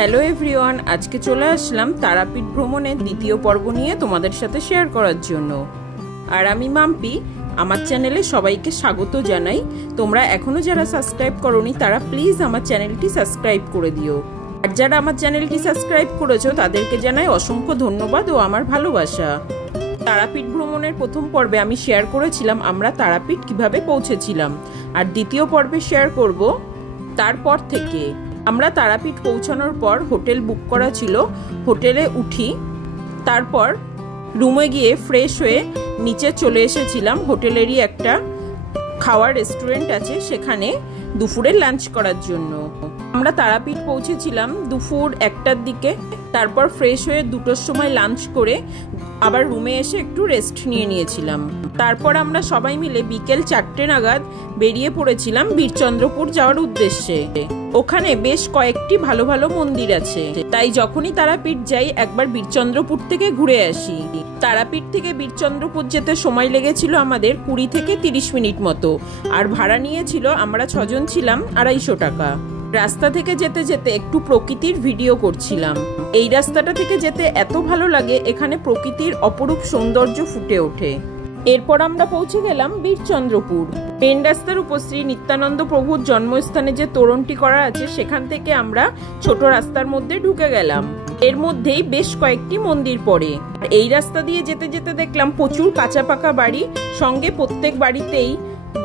Hello everyone, আজকে চলে আসলাম তারাপীঠ ভ্রমণের দ্বিতীয় পর্ব নিয়ে তোমাদের সাথে শেয়ার করার জন্য। আর আমি মাম্পি, আমার চ্যানেলে সবাইকে স্বাগত জানাই। তোমরা এখনো যারা সাবস্ক্রাইব করোনি তারা প্লিজ আমার চ্যানেলটি সাবস্ক্রাইব করে দিও। আর যারা আমার চ্যানেলটি সাবস্ক্রাইব করেছো তাদেরকে জানাই অসংখ্য ধন্যবাদ ও আমার ভালোবাসা। তারাপীঠ ভ্রমণের প্রথম পর্বে আমি শেয়ার করেছিলাম আমরা তারাপীঠ কিভাবে পৌঁছেছিলাম, আর দ্বিতীয় পর্বে শেয়ার করব তারপর থেকে। আমরা তারাপীঠ পৌঁছানোর পর হোটেল বুক করা ছিল, হোটেলে উঠি, তারপর রুমে গিয়ে ফ্রেশ হয়ে নিচে চলে এসেছিলাম। হোটেলেরই একটা খাওয়ার রেস্টুরেন্ট আছে, সেখানে দুপুরে লাঞ্চ করার জন্য। আমরা তারাপীঠ পৌঁছেছিলাম দুপুর 1টার দিকে। তারপর ফ্রেশ হয়ে 2টোর সময় লাঞ্চ করে আবার রুমে এসে একটু রেস্ট নিয়েছিলাম। তারপর আমরা সবাই মিলে বিকেল 4টে নাগাদ বেরিয়ে পড়েছিলাম বীরচন্দ্রপুর যাওয়ার উদ্দেশ্যে। ওখানে বেশ কয়েকটি ভালো ভালো মন্দির আছে, তাই যখনই তারাপীঠ যাই একবার বীরচন্দ্রপুর থেকে ঘুরে আসি। তারাপীঠ থেকে বীরচন্দ্রপুর যেতে সময় লেগেছিল আমাদের 20 থেকে 30 মিনিট মতো, আর ভাড়া নিয়েছিল, আমরা 6 জন ছিলাম, 250 টাকা। রাস্তা থেকে যেতে যেতে একটু প্রকৃতির ভিডিও করছিলাম। এই রাস্তাটা থেকে যেতে এত ভালো লাগে, এখানে প্রকৃতির অপরূপ সৌন্দর্য ফুটে ওঠে। এরপর আমরা পৌঁছে গেলাম বীরচন্দ্রপুর। মেন রাস্তার উপর শ্রী নিত্যানন্দ প্রভুর জন্মস্থানে যে তোরণটি করা আছে সেখান থেকে আমরা ছোট রাস্তার মধ্যে ঢুকে গেলাম। এর মধ্যেই বেশ কয়েকটি মন্দির পড়ে। এই রাস্তা দিয়ে যেতে যেতে দেখলাম প্রচুর কাঁচা পাকা বাড়ি, সঙ্গে প্রত্যেক বাড়িতেই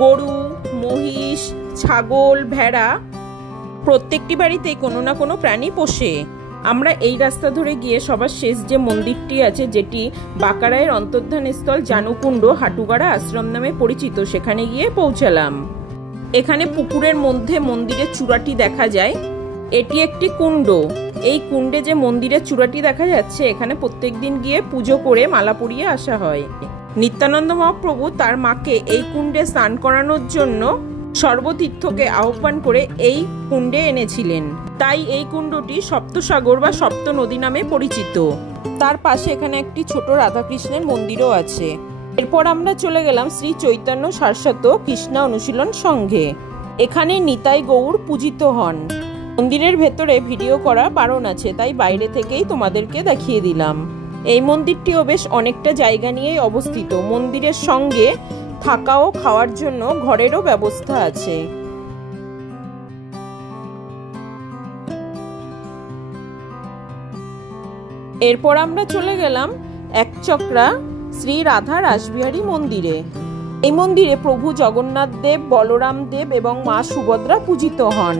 গরু, মহিষ, ছাগল, ভেড়া, প্রত্যেকটি বাড়িতেই কোনো না কোনো প্রাণী পোষে। আমরা এই রাস্তা ধরে গিয়ে সবার শেষ যে মন্দিরটি আছে, যেটি বাঁকারায়ের অন্তর্ধান স্থল জানুকুণ্ড হাটুগাড়া আশ্রম নামে পরিচিত, সেখানে গিয়ে পৌঁছালাম। এখানে পুকুরের মধ্যে মন্দিরের চূড়াটি দেখা যায়। এটি একটি কুণ্ড। এই কুণ্ডে যে মন্দিরের চূড়াটি দেখা যাচ্ছে, এখানে প্রত্যেক দিন গিয়ে পুজো করে মালা পরিয়ে আসা হয়। নিত্যানন্দ মহাপ্রভু তার মাকে এই কুণ্ডে স্নান করানোর জন্য সর্বতীর্থকে আহ্বান করে এই কুণ্ডে এনেছিলেন, তাই এই কুণ্ডটি সপ্তসাগর বা সপ্ত নদী নামে পরিচিত। তার পাশে এখানে একটি ছোট রাধাকৃষ্ণের মন্দিরও আছে। এরপর আমরা চলে গেলাম শ্রী চৈতন্য সারস্বত কৃষ্ণা অনুশীলন সংঘে। এখানে নিতাই গৌর পূজিত হন। মন্দিরের ভেতরে ভিডিও করা বারণ আছে, তাই বাইরে থেকেই তোমাদেরকে দেখিয়ে দিলাম। এই মন্দিরটিও বেশ অনেকটা জায়গা নিয়েই অবস্থিত। মন্দিরের সঙ্গে থাকা ও খাওয়ার জন্য ঘরেরও ব্যবস্থা আছে। এরপর আমরা চলে গেলাম একচক্রা শ্রী রাধা রাসবিহারী মন্দিরে। এই মন্দিরে প্রভু জগন্নাথ দেব, বলরাম দেব এবং মা সুভদ্রা পূজিত হন,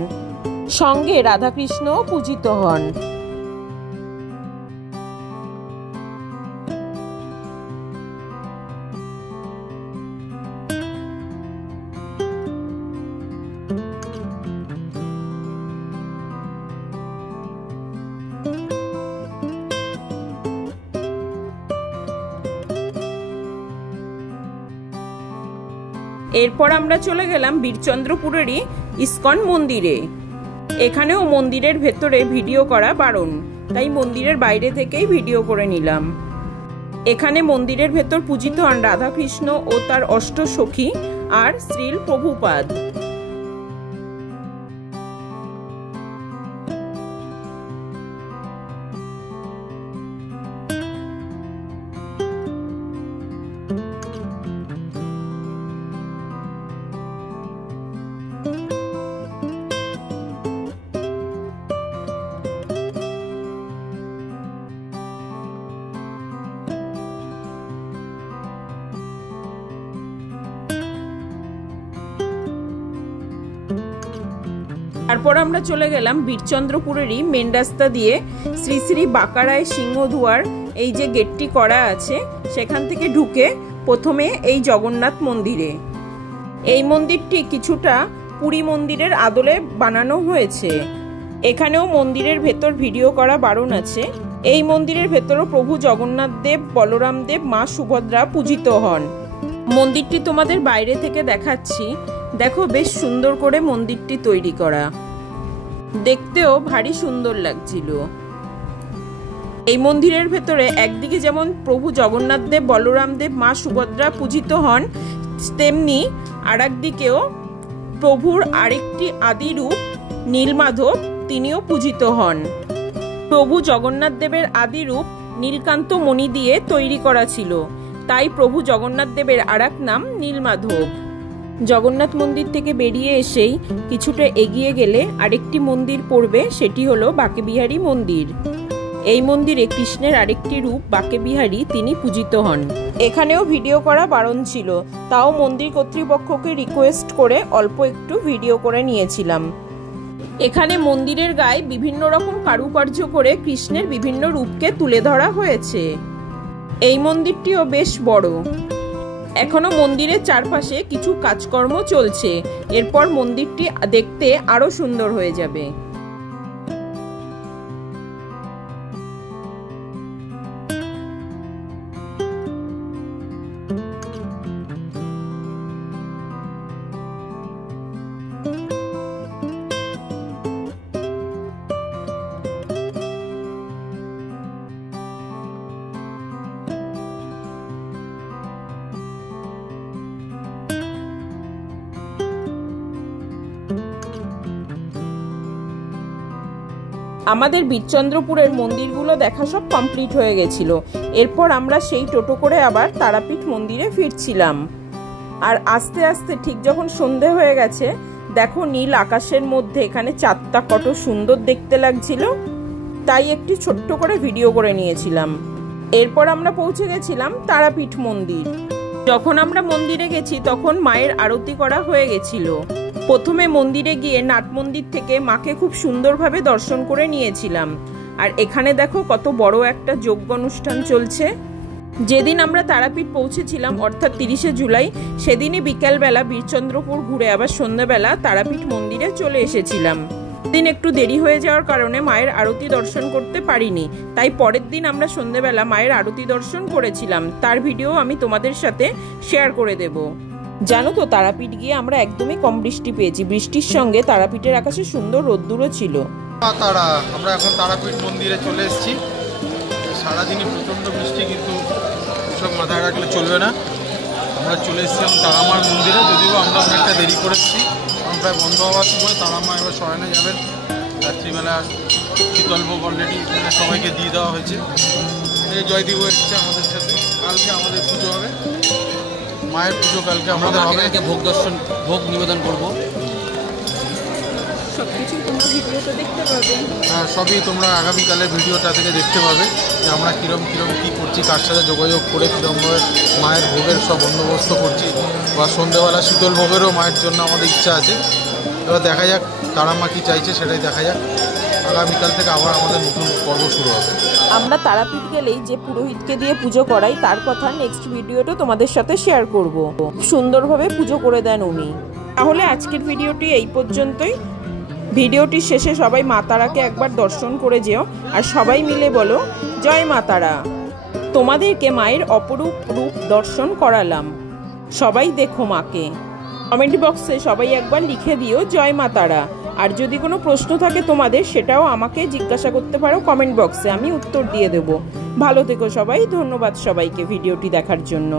সঙ্গে রাধাকৃষ্ণও পূজিত হন। এরপর আমরা চলে গেলাম বীরচন্দ্রপুরেরই ইস্কন মন্দিরে। এখানেও মন্দিরের ভেতরে ভিডিও করা বারণ, তাই মন্দিরের বাইরে থেকেই ভিডিও করে নিলাম। এখানে মন্দিরের ভেতর পূজিত হন রাধাকৃষ্ণ ও তার অষ্টসখী আর শ্রীল প্রভুপাদ। তারপর আমরা চলে গেলাম বীরচন্দ্রপুরেরই মেন রাস্তা দিয়ে শ্রী শ্রী বাঁকারায় সিংহদুয়ার, এই যে গেটটি করা আছে সেখান থেকে ঢুকে প্রথমে এই জগন্নাথ মন্দিরে। এই মন্দিরটি কিছুটা পুরী মন্দিরের আদলে বানানো হয়েছে। এখানেও মন্দিরের ভেতর ভিডিও করা বারণ আছে। এই মন্দিরের ভেতরও প্রভু জগন্নাথ দেব, বলরাম দেব, মা সুভদ্রা পূজিত হন। মন্দিরটি তোমাদের বাইরে থেকে দেখাচ্ছি। দেখো, বেশ সুন্দর করে মন্দিরটি তৈরি করা, দেখতেও ভারী সুন্দর লাগছিল। এই মন্দিরের ভেতরে একদিকে যেমন প্রভু জগন্নাথ দেব, বলরাম দেব, মা সুভদ্রা পূজিত হন, তেমনি আর একদিকেও প্রভুর আরেকটি আদি রূপ নীলমাধব, তিনিও পূজিত হন। প্রভু জগন্নাথ দেবের আদি রূপ নীলকান্ত মণি দিয়ে তৈরি করা ছিল, তাই প্রভু জগন্নাথ দেবের আরেক নাম নীলমাধব। জগন্নাথ মন্দির থেকে বেরিয়ে এসেই কিছুটা এগিয়ে গেলে আরেকটি মন্দির পড়বে, সেটি হলো বাঁকেবিহারী মন্দির। এই মন্দিরে কৃষ্ণের আরেকটি রূপ বাঁকেবিহারী তিনি পূজিত হন। এখানেও ভিডিও করা বারণ ছিল, তাও মন্দির কর্তৃপক্ষকে রিকোয়েস্ট করে অল্প একটু ভিডিও করে নিয়েছিলাম। এখানে মন্দিরের গায়ে বিভিন্ন রকম কারুকার্য করে কৃষ্ণের বিভিন্ন রূপকে তুলে ধরা হয়েছে। এই মন্দিরটিও বেশ বড়। এখনো মন্দিরের চারপাশে কিছু কাজকর্ম চলছে, এরপর মন্দিরটি দেখতে আরো সুন্দর হয়ে যাবে। আমাদের বীরচন্দ্রপুরের মন্দিরগুলো দেখা সব কমপ্লিট হয়ে গেছিল। এরপর আমরা সেই টোটো করে আবার তারাপীঠ মন্দিরে ফিরছিলাম। আর আস্তে আস্তে ঠিক যখন সন্ধে হয়ে গেছে, দেখো নীল আকাশের মধ্যে এখানে চাঁদটা কত সুন্দর দেখতে লাগছিল, তাই একটি ছোট্ট করে ভিডিও করে নিয়েছিলাম। এরপর আমরা পৌঁছে গেছিলাম তারাপীঠ মন্দির। যখন আমরা মন্দিরে গেছি তখন মায়ের আরতি করা হয়ে গেছিল। প্রথমে মন্দিরে গিয়ে নাট মন্দির থেকে মাকে খুব সুন্দরভাবে দর্শন করে নিয়েছিলাম। আর এখানে দেখো কত বড় একটা যজ্ঞ অনুষ্ঠান চলছে। যেদিন আমরা তারাপীঠ পৌঁছেছিলাম অর্থাৎ 30শে জুলাই, সেদিনই বিকালবেলা বীরচন্দ্রপুর ঘুরে আবার সন্ধ্যাবেলা তারাপীঠ মন্দিরে চলে এসেছিলাম। দিন একটু দেরি হয়ে যাওয়ার কারণে মায়ের আরতি দর্শন করতে পারিনি, তাই পরের দিন আমরা সন্ধ্যাবেলা মায়ের আরতি দর্শন করেছিলাম। তার ভিডিও আমি তোমাদের সাথে শেয়ার করে দেব। জানো তো, তারাপীঠ গিয়ে আমরা একদমই কম বৃষ্টি পেয়েছি। বৃষ্টির সঙ্গে তারাপীঠের আকাশে সুন্দর রোদ্দুরও ছিল। আমরা এখন তারাপীঠ মন্দিরে চলে এসেছি। সারাদিনই প্রচণ্ড বৃষ্টি, কিন্তু সব মাথায় রাখলে চলবে না। আমরা চলে এসেছিলাম তারামার মন্দিরে, যদিও আমরা অনেকটা দেরি করেছি, কারণ প্রায় বন্ধ হওয়ার সময়। তারামা এবার শয়নে যাবেন। রাত্রিবেলা শীতলভোগ অলরেডি এখানে সবাইকে দিয়ে দেওয়া হয়েছে। জয়দীপ এসেছে আমাদের সাথে। কালকে আমাদের পুজো হবে, মায়ের পুজো কালকে আমাদের হবে। ভোগ দর্শন, ভোগ নিবেদন করবো। হ্যাঁ, সবই তোমরা আগামীকালের ভিডিওটা থেকে দেখতে পাবে যে আমরা কীরকম কী করছি, কার সাথে যোগাযোগ করে কীরকমভাবে মায়ের ভোগের সব বন্দোবস্ত করছি। বা সন্ধ্যেবেলা শীতল ভোগেরও মায়ের জন্য আমাদের ইচ্ছা আছে। এবার দেখা যাক তারামা কী চাইছে, সেটাই দেখা যাক। আগামীকাল থেকে আবার আমাদের নতুন পর্ব শুরু হবে। আমরা তারাপীঠ গেলেই যে পুরোহিতকে দিয়ে পুজো করাই, তার কথা নেক্সট ভিডিওটা তোমাদের সাথে শেয়ার করব। সুন্দরভাবে পুজো করে দেন উনি। তাহলে আজকের ভিডিওটি এই পর্যন্তই। ভিডিওটির শেষে সবাই মা তারাকে একবার দর্শন করে যেও, আর সবাই মিলে বলো জয় মা তারা। তোমাদেরকে মায়ের অপরূপ রূপ দর্শন করালাম। সবাই দেখো মাকে। কমেন্ট বক্সে সবাই একবার লিখে দিও জয় মা তারা। আর যদি কোনো প্রশ্ন থাকে তোমাদের, সেটাও আমাকে জিজ্ঞাসা করতে পারো কমেন্ট বক্সে, আমি উত্তর দিয়ে দেব। ভালো থেকো সবাই। ধন্যবাদ সবাইকে ভিডিওটি দেখার জন্য।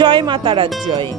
জয় মা তারার জয়।